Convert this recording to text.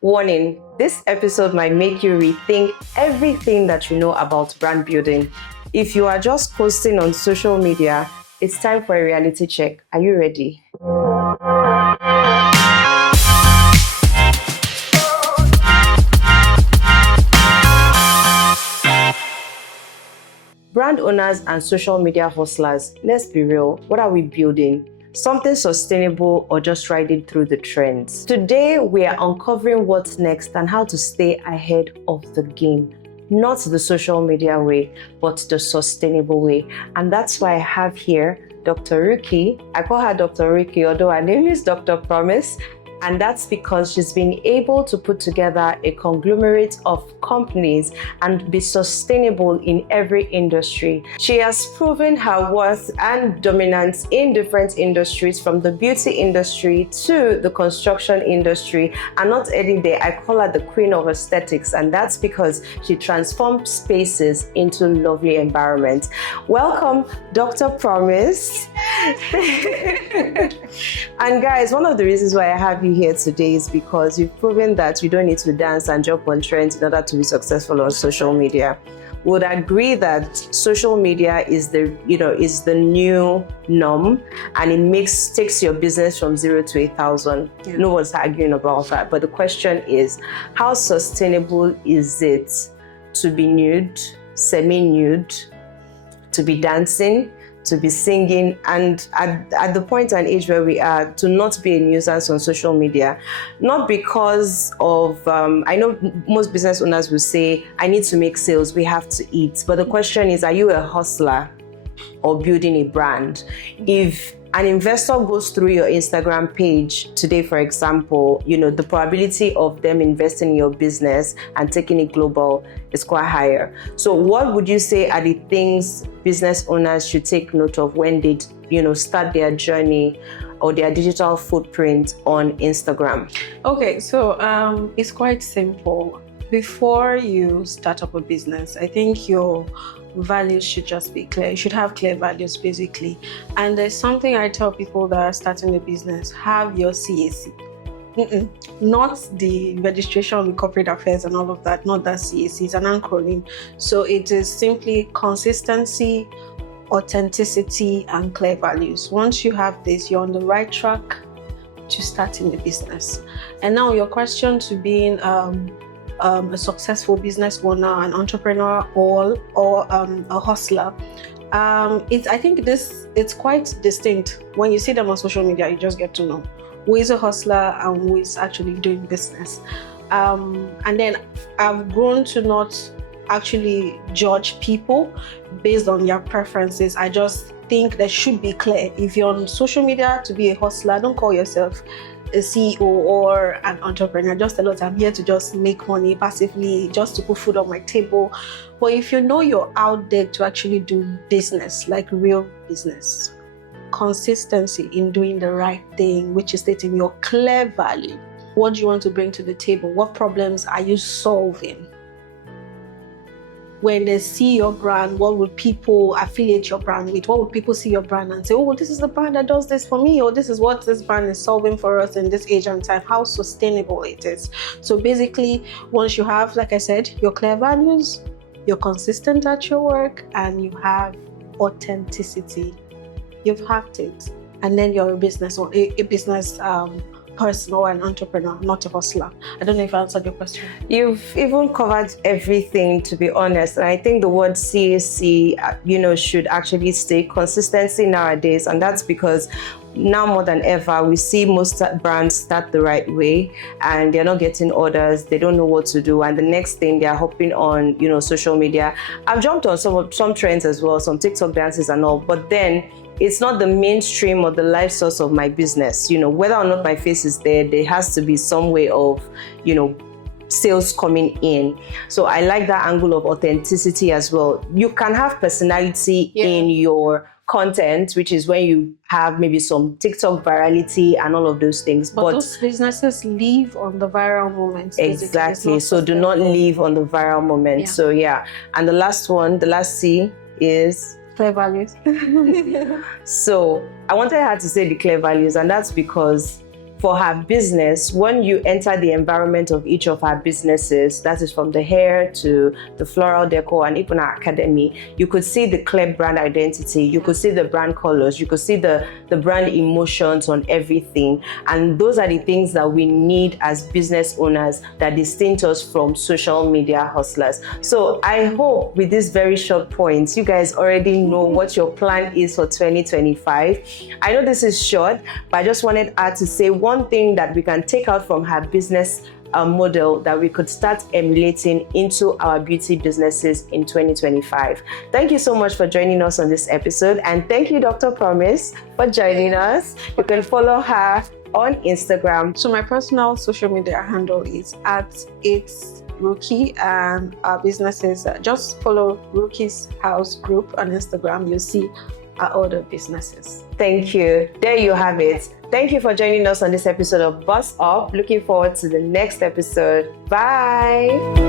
Warning, this episode might make you rethink everything that you know about brand building. If you are just posting on social media, it's time for a reality check. Are you ready? Brand owners and social media hustlers, let's be real, what are we building? Something sustainable or just riding through the trends? Today, we are uncovering what's next and how to stay ahead of the game. Not the social media way, but the sustainable way. And that's why I have here Dr. Ruki. I call her Dr. Ruki, although her name is Dr. Promise. And that's because she's been able to put together a conglomerate of companies and be sustainable in every industry. She has proven her worth and dominance in different industries, from the beauty industry to the construction industry. And not any day, I call her the queen of aesthetics. And that's because she transforms spaces into lovely environments. Welcome, Dr. Promise. And guys, one of the reasons why I have you here today is because you've proven that you don't need to dance and jump on trends in order to be successful on social media. Would agree that social media is the new norm, and it takes your business from 0 to 1,000. Yeah. No one's arguing about that. But the question is, how sustainable is it to be nude, semi-nude, to be dancing, to be singing, and at the point and age where we are, to not be a nuisance on social media? Not because of, I know most business owners will say, I need to make sales, we have to eat. But the question is, are you a hustler or building a brand? If an investor goes through your Instagram page today, for example, the probability of them investing in your business and taking it global is quite higher. So what would you say are the things business owners should take note of when they, start their journey or their digital footprint on Instagram? Okay, so it's quite simple. Before you start up a business, I think your values should just be clear. You should have clear values, basically. And there's something I tell people that are starting a business: have your CAC. Not the registration with corporate affairs and all of that, not that CAC, it's an acronym. So it is simply consistency, authenticity, and clear values. Once you have this, you're on the right track to starting the business. And now your question to being a successful business owner, an entrepreneur, or a hustler. I think it's quite distinct. When you see them on social media, you just get to know who is a hustler and who is actually doing business. And then I've grown to not actually judge people based on their preferences. I just think that should be clear. If you're on social media to be a hustler, don't call yourself a CEO or an entrepreneur. Just tell us, I'm here to just make money passively, just to put food on my table. But if you know you're out there to actually do business, like real business, consistency in doing the right thing, which is stating your clear value. What do you want to bring to the table? What problems are you solving? When they see your brand, what would people affiliate your brand with? What would people see your brand and say, oh, this is the brand that does this for me, or this is what this brand is solving for us in this age and time, how sustainable it is. So basically, once you have, like I said, your clear values, you're consistent at your work, and you have authenticity, you've hacked it. And then you're a business or a business person or an entrepreneur, not a hustler. I don't know if I answered your question. You've even covered everything, to be honest. And I think the word CAC, should actually stay: consistency nowadays. And that's because now more than ever, we see most brands start the right way and they're not getting orders. They don't know what to do. And the next thing, they're hopping on, social media. I've jumped on some trends as well, some TikTok dances and all. But then it's not the mainstream or the life source of my business. Whether or not my face is there has to be some way of, sales coming in. So I like that angle of authenticity as well. You can have personality in your content, which is when you have maybe some TikTok virality and all of those things. But those businesses live on the viral moments. Exactly. So do not live on the viral moment. Yeah. So yeah. And the last C is clear values. So I wanted her to say the clear values, and that's because for her business, when you enter the environment of each of her businesses, that is from the hair to the floral decor and even our academy, you could see the clear brand identity, you could see the brand colors, you could see the brand emotions on everything. And those are the things that we need as business owners that distinct us from social media hustlers. So I hope with these very short points, you guys already know what your plan is for 2025. I know this is short, but I just wanted her to say one thing that we can take out from her business model that we could start emulating into our beauty businesses in 2025. Thank you so much for joining us on this episode, and thank you, Dr. Promise, for joining us. You can follow her on Instagram. So my personal social media handle is @itsrookie, and our businesses, just follow Rookie's House Group on Instagram. You'll see our other businesses. Thank you. There you have it. Thank you for joining us on this episode of Boss Up. Looking forward to the next episode. Bye.